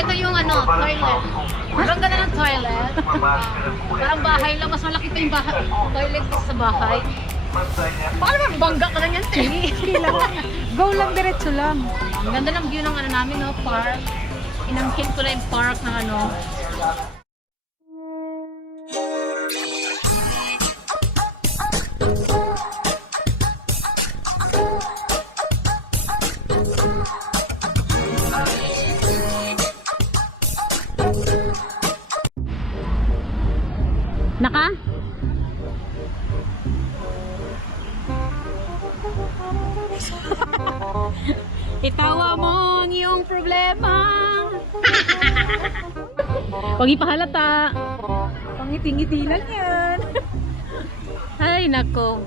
Ito yung ano, toilet. Ang ganda ng toilet. Parang bahay lang. Mas malaki pa yung bahay, toilet sa bahay. Baka naman bangga ka na yan, te. Go lang, diretso lang. Ang ganda ng view ng ano namin, no, park. Inangkin ko na yung park ng ano. Naka? Itawa mo ang iyong problema. Huwag ipahalata. Pangiti-ngiti lang yan. Ay, nako.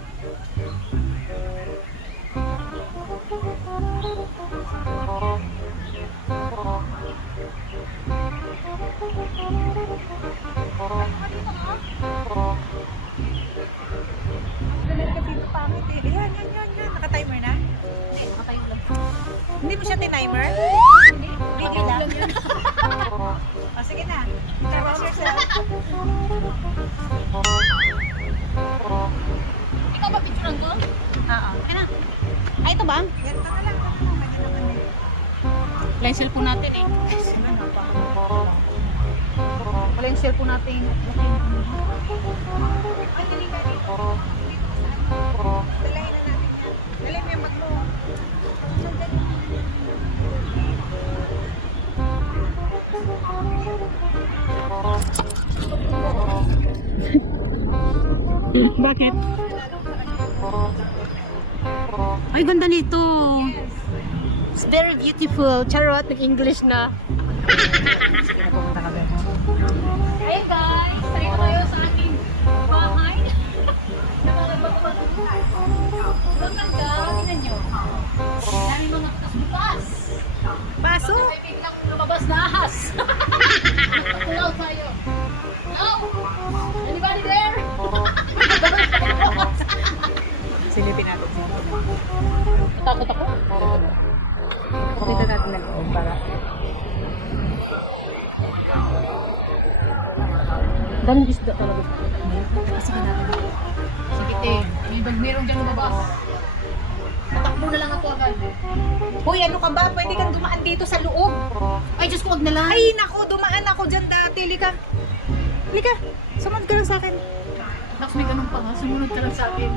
Galing ka dito pangit eh. Ayan, yan. Naka-timer na? Nakatayo lang. Hindi mo siya tinimer? Hindi. Video lang. Yan. O, sige na. Introduce yourself. Ikaw ba picturean ko? Oo. Ay na. Ay, ito ba? Yan, tama lang. Ganyan naman eh. Wala yung cellphone natin eh. Wala yung cellphone natin. Ay, dali ka dito. Dalahin na natin yan. Dali mo yung bag mo. Bakit? Ay, ganda nito. It's very beautiful. Charot, nag-English na. Hey guys! Tayo tayo sa aking bahay. Ang ganda, tingnan nyo. Dami mga bukas. Paso! May biglang lumabas na ahas. Nakakulaw tayo. Hello? Anybody there? Silipin natin. Takot ako. Pakita natin ng loob para... Daming isda talaga. Pasok natin. Sige te, may merong dyan lumabas. Tatakbo na lang ako agad. Hoy, ano ka ba? Pwede kang dumaan dito sa loob. Ay, Diyos ko, wag na lang. Ay, naku, dumaan ako dyan dati. Lika. Lika, sumunod ka lang sa akin. Naku, may ganun pa nga. Sumunod ka lang sa akin.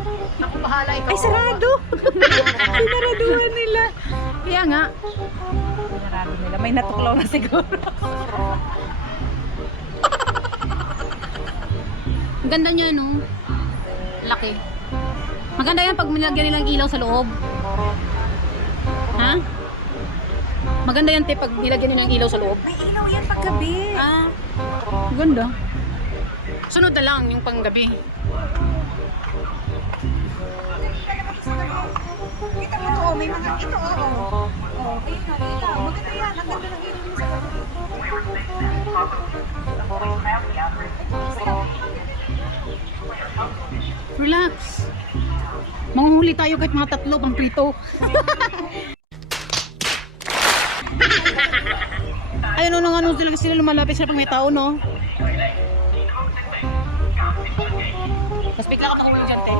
Ako bahala, ikaw. Ay, sarado. Sinaraduhan nila. Kaya nga. Sinarado nila. May natuklaw na siguro. Ang ganda niya, no? Laki. Maganda yan pag nilagyan nilang ilaw sa loob. Ha? Maganda yan, te, pag nilagyan nilang ilaw sa loob. May ilaw yan paggabi. Ah, maganda. Sunod na lang yung panggabi. Kita mo to, may mga ito, oo. Oh, ayun na, kita. Maganda yan. Ang ganda ng ilaw niya sa gabi. Relax. Manguhuli tayo kahit mga tatlo pang prito. Ayun, ano sila lumalapit sila pag may tao, no? Mas bigla ka mahuli dyan, te.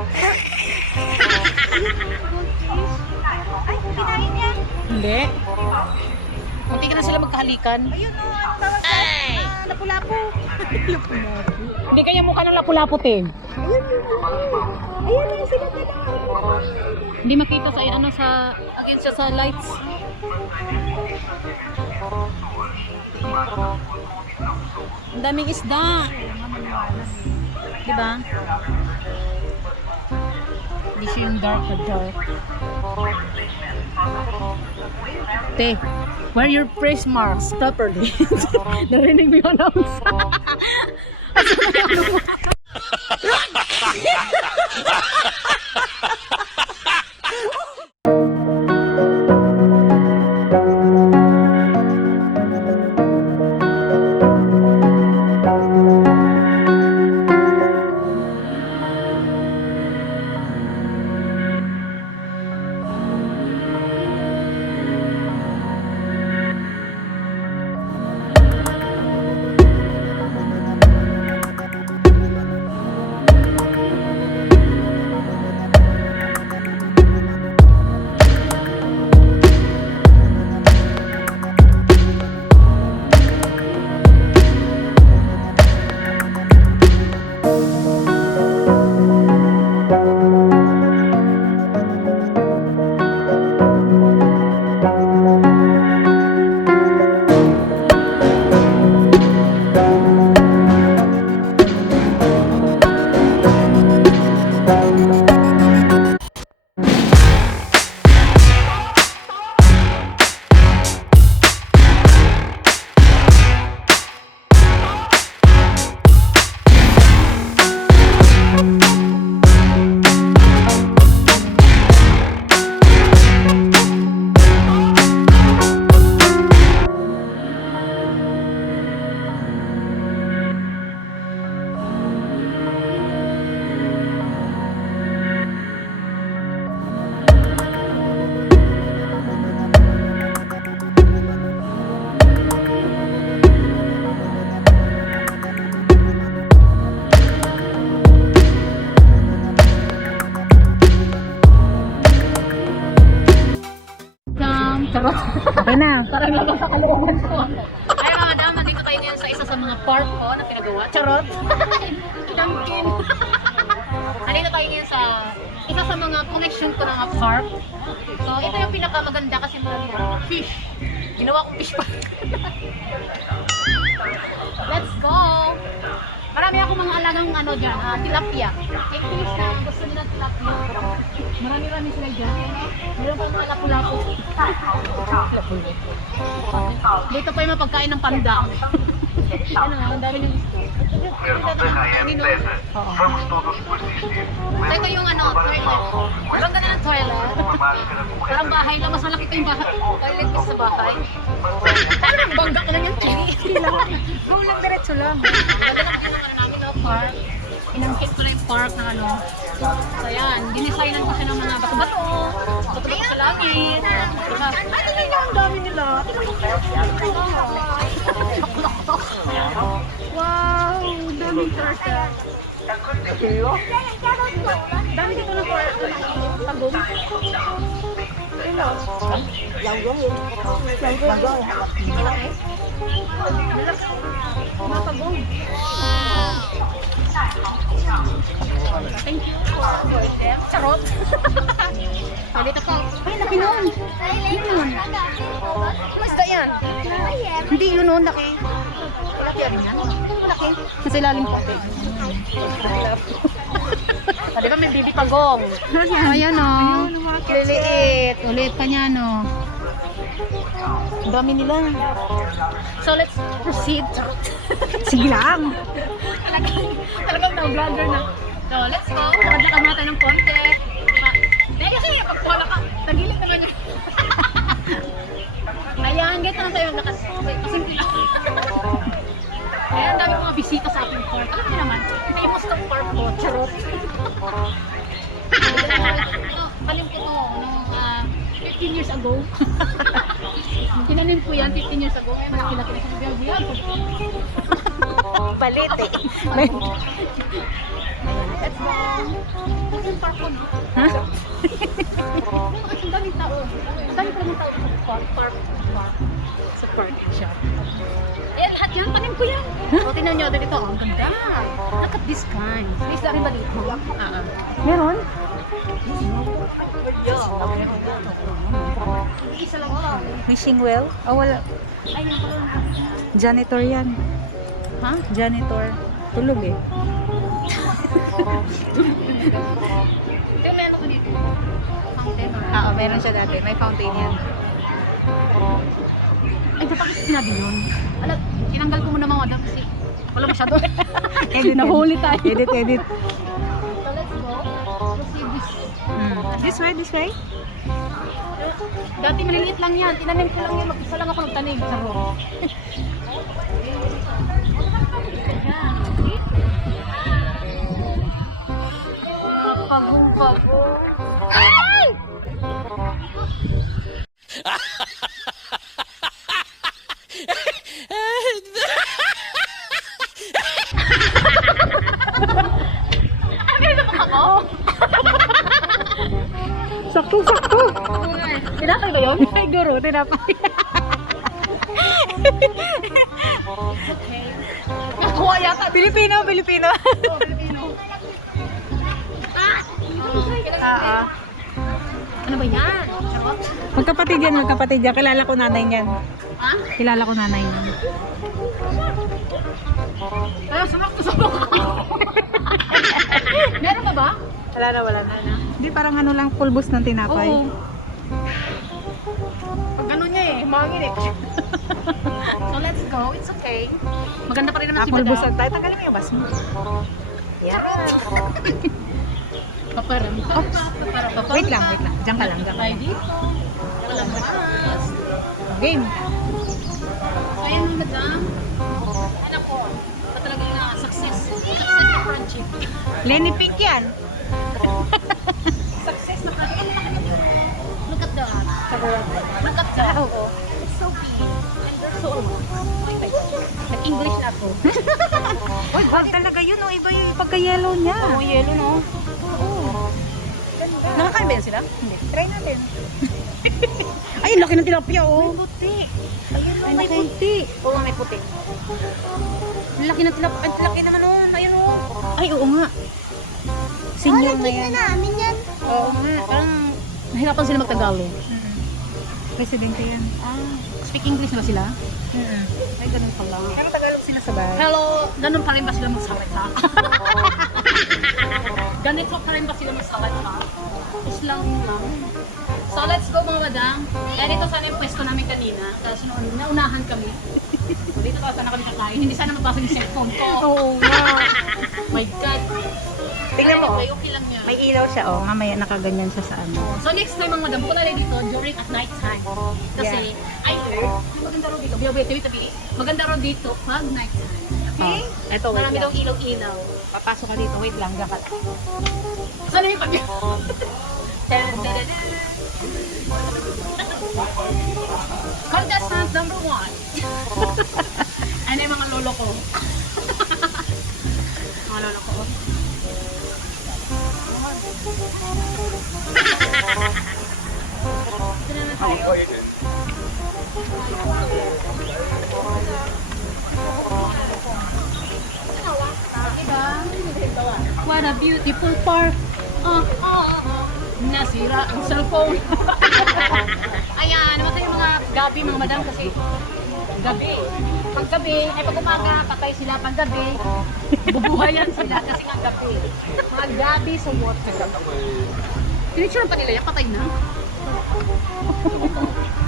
Ay, kinain niya. Hindi. Munti ka na sila magkahalikan. Ayun o, ano tawag sa lapu-lapu. Hindi kanya mukha ng lapu-lapu, te. Ayun na, sila pala. Hindi makita sa ano sa against siya sa lights. Ang daming isda. Di ba? Hindi siya yung dark na dark. Te, wear your face mask properly. Narinig mo yung announce. Asa na yung ano mo? Parang lang sa kalooban ko. Ay mga madam, nandito tayo ngayon sa isa sa mga park ko na pinagawa. Charot! Dunkin! Nandito tayo ngayon sa isa sa mga connection ko ng park. So, ito yung pinakamaganda kasi marami na fish. Ginawa ko fish park. Let's go! Marami ako mga alagang ano dyan, tilapia. May fish na gusto nila tilapia. Marami-rami sila dyan. Meron pa mga lapu-lapu. Dito pa yung mapagkain ng panda. Ano nga, ang dami ng Vamos todos persistir. Teka yung ano, toilet. Parang ganda ng toilet. Parang bahay lang, mas malaki pa yung bahay. Toilet is sa bahay. Parang bangga ka lang yung chili. Go lang, diretso lang. Ganda lang yung ano namin, no, park. Inangkit ko na yung park na ano. So yan, dinisignan ko siya ng mga bato-bato. Bato-bato sa langit. Diba? Ano na yung dami nila? Wow, daming turtle. Dami dito ng turtle. Tagong. Malaki. Mga tagong. Thank you. Charot. Dito pa. Ay, laki nun. Yun. Masda yan. Hindi yun nun, laki. Laki rin yan. Laki. Kasi lalim pa. Di ba may baby pagong? Ayan o. Liliit. Ulit pa niya no. Ang dami nila. So let's proceed. Sige lang. Talagang na-vlogger na. So let's go. Lakad-lakad natin ng konti. Dahil kasi pagpala ka, tagilid naman yun. Ayan, ganito lang tayo. Kasimple lang. Ayan, ang dami mga bisita sa ating park. Alam niyo naman, famous ng park ko. Charot. Kalim ko to, nung 15 years ago. Tinanim ko yan 15 years ago. Ngayon, malaki-laki na sa biyag. Balit eh. Let's go. Kasi yung park ko. Ha? Kasi ang daming tao. Ang daming palang tao sa park. Sa park siya. Eh, lahat yan. Tanim ko yan. So, tingnan nyo. Dito, oh, ang ganda. Look at this kind. May isla rin ba dito? Meron? Isa lang ako. Wishing well? Oh, wala. Ay, yung pala. Janitor yan. Ha? Janitor. Tulog eh. Ito, may ano ko dito. Fountain. Oo, meron siya dati. May fountain yan. Ay, dapat kasi sinabi yun. Alam, tinanggal ko muna mga madam kasi wala masyado. Edit. Nahuli tayo. Edit, edit. So, let's go. Proceed this. This way, this way? Dati maliliit lang yan. Tinanim ko lang yan. Mag-isa lang ako nagtanim. Saro. Pagong-pagong. Sakto-sakto. Tinapay ba yun? Ay, guro, tinapay. Nakuha yata. Pilipino, Pilipino. Oh, Pilipino. Ano ba yan? Charot? Magkapatid yan, magkapatid yan. Kilala ko nanay niyan. Ha? Kilala ko nanay niyan. Ay, sumak to sa mukha. Meron ba ba? Wala na. Hindi, parang ano lang, pulbos ng tinapay. Oo. Pag gano'n niya eh, mangin eh. So let's go, it's okay. Maganda pa rin naman si Pulbos Madam. ang tayo. Tanggalin mo yung bas mo. Yeah. Paparam. Wait lang. Diyan ka lang. Ay, dito. Walang mas. Game. So ayan mga Madam. Ayan ako. Ito talaga na success. Success na friendship. Lenny Pick yan. Success na friendship. Look at that. Look at that. It's so big. And they're so old. Nag-English na ako. Uy, bag talaga yun. Oh. Iba yung pagka-yellow niya. Oo, yelo no? Oo. Ganda. Nakakain ba yan sila? Hindi. Try natin. Ay, laki ng tilapia, oh. Puti. Ay, may puti. Oo, may puti. Laki ng tilapia. Ay, laki naman, oh. Ayun, oh. Ay, oo nga. Oh, Senior na yan. namin yan. Oo nga. Parang Nahirapan sila magtagalog. presidente yan. Speak English na ba sila? Ay, ganun pala. Pero Tagalog sila sa bahay. Hello, ganun pa rin ba sila magsalita? Ganito pa rin ba sila magsalita? Islang lang. So let's go mga madam. Eh dito sana yung pwesto namin kanina. Tapos noon, naunahan kami. Dito sana kami kakain. Hindi sana mabasa yung cellphone ko. Oo nga. My God. Tingnan mo, Anyway, okay lang yan. may ilaw siya, oh. Mamaya nakaganyan siya sa ano. So next time mga madam, punta na dito during at night time. Kasi I heard, maganda rin dito. Tabi. Maganda rin dito pag night time. Okay? Eto, wait Marami daw lang. ilaw-ilaw. Papasok ka dito, wait lang. Dapat. Sana yung pag... Contestant number 1. Ano yung mga lolo ko? Mga lolo ko. Ito naman tayo. Diba? What a beautiful park. Nasira ang cellphone. Ayan, naman yung mga gabi mga madam kasi gabi. Pag gabi, ay pag umaga, patay sila. Pag gabi, bubuhayan sila kasi nga gabi. Mga gabi sa water. Pinicture pa nila yan, patay na.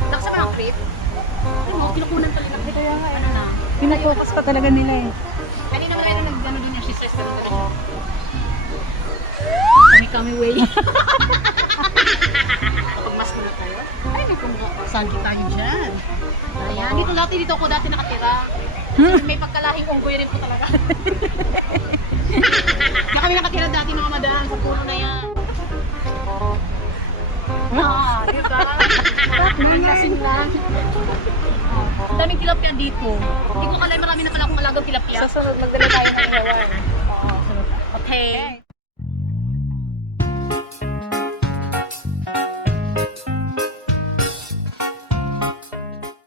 Nakasama ng crate. Ano, kinukunan pa nila. Kaya nga, ano na. Pinafocus pa talaga nila eh. Kanina mo rin nag-ano din yung she says, ganun siya. Kami way. Kapag mas na tayo, ay may sanji tayo dyan. Ayan, dito ako dati nakatira. May pagkalahing unggoy rin po talaga. Kaya kami nakatira dati mga madam, sa puno na yan. Di ba? Lasing lang. Daming tilapia dito. Hindi ko kalay marami na pala akong alagang tilapia. Susunod, magdala tayo ng yawan. Okay.